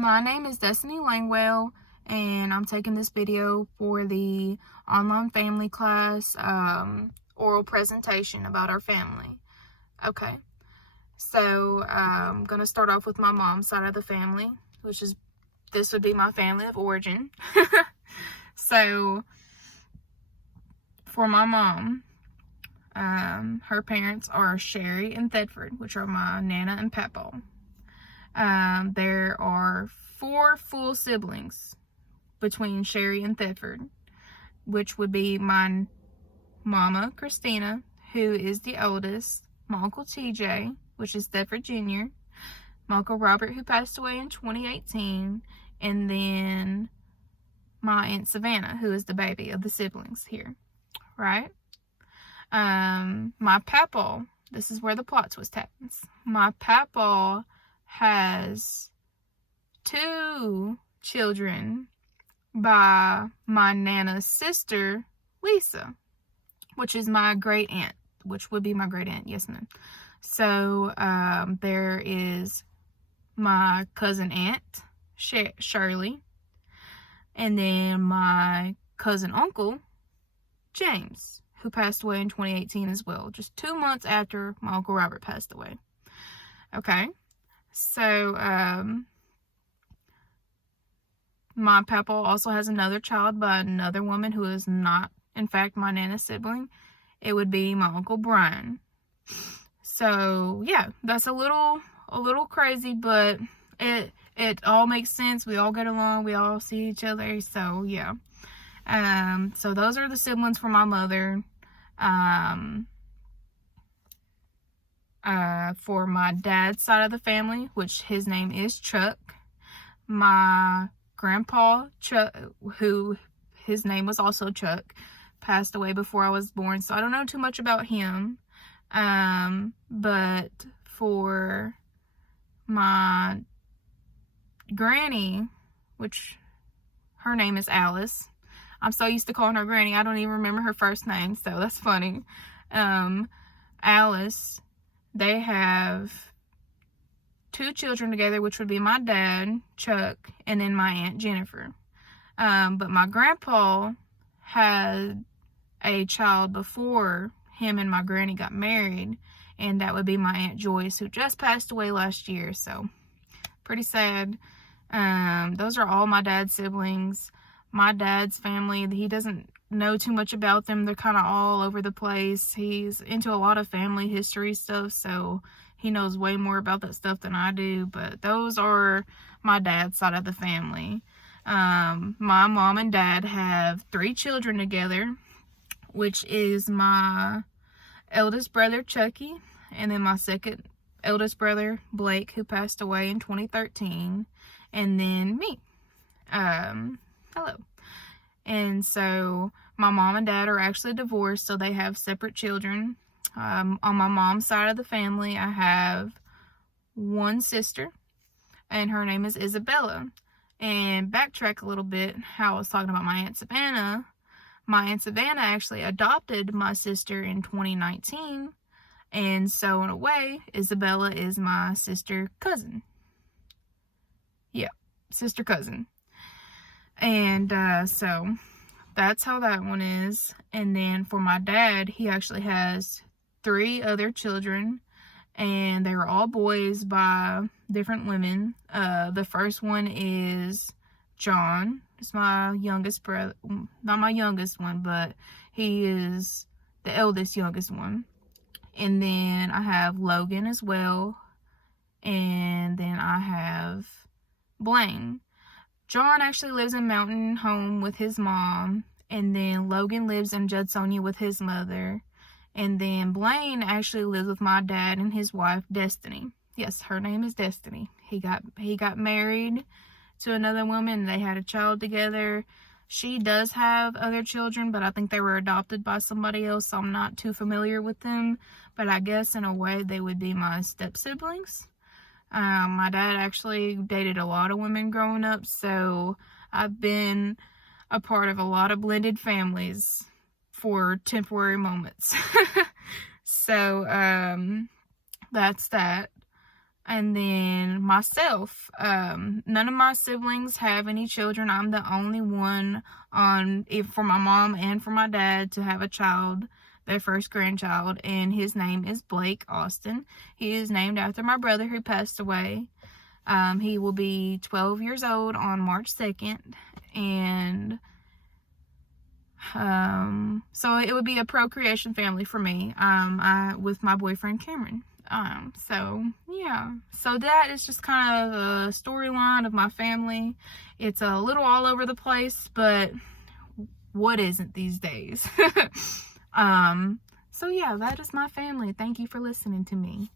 My name is Destiny Langwell, and I'm taking this video for the online family class oral presentation about our family. Okay, so I'm going to start off with my mom's side of the family, this would be my family of origin. So, for my mom, her parents are Sherry and Thedford, which are my Nana and Papa. There are 4 full siblings between Sherry and Thedford, which would be my mama, Christina, who is the oldest, my Uncle TJ, which is Thedford Jr., my Uncle Robert, who passed away in 2018, and then my Aunt Savannah, who is the baby of the siblings here, right? My papa, this is where the plot twist happens. My papa has 2 children by my Nana's sister, Lisa, which is my great aunt, which would be my great aunt, yes ma'am. So, there is my cousin aunt, Shirley, and then my cousin uncle, James, who passed away in 2018 as well, just 2 months after my Uncle Robert passed away. Okay, so, my papa also has another child by another woman who is not, in fact, my Nana's sibling. It would be my Uncle Brian. So, yeah, that's a little crazy, but it all makes sense. We all get along. We all see each other. So, yeah. So those are the siblings for my mother. For my dad's side of the family, which his name is Chuck, my grandpa Chuck, who his name was also Chuck, passed away before I was born, so I don't know too much about him. But for my granny, which her name is Alice. I'm so used to calling her granny, I don't even remember her first name, so that's funny. Alice, they have 2 children together, which would be my dad, Chuck, and then my Aunt Jennifer. But my grandpa had a child before him and my granny got married, and that would be my Aunt Joyce, who just passed away last year, so pretty sad. Those are all my dad's siblings. My dad's family, he doesn't know too much about them. They're kind of all over the place. He's into a lot of family history stuff, so he knows way more about that stuff than I do, but those are my dad's side of the family. My mom and dad have 3 children together, which is my eldest brother, Chucky, and then my second eldest brother, Blake, who passed away in 2013, and then me. Hello. And so my mom and dad are actually divorced, so they have separate children. On my mom's side of the family, I have 1 sister, and her name is Isabella. And backtrack a little bit, how I was talking about my Aunt Savannah. My Aunt Savannah actually adopted my sister in 2019, and so in a way, Isabella is my sister cousin. Yeah, sister cousin. And so that's how that one is. And then for my dad, he actually has 3 other children, and they were all boys by different women. The first one is John. It's my youngest brother, not my youngest one, but he is the eldest youngest one. And then I have Logan as well, and then I have Blaine. John actually lives in Mountain Home with his mom, and then Logan lives in Judsonia with his mother, and then Blaine actually lives with my dad and his wife, Destiny. Yes, her name is Destiny. He got married to another woman, and they had a child together. She does have other children, but I think they were adopted by somebody else, so I'm not too familiar with them, but I guess in a way they would be my step-siblings. My dad actually dated a lot of women growing up, so I've been a part of a lot of blended families for temporary moments. So, that's that. And then myself, none of my siblings have any children. I'm the only one for my mom and for my dad to have a child, their first grandchild, and his name is Blake Austin. He is named after my brother who passed away. He will be 12 years old on March 2nd, and so it would be a procreation family for me, with my boyfriend Cameron. So yeah, so that is just kind of a storyline of my family. It's a little all over the place, but what isn't these days? So yeah, that is my family. Thank you for listening to me.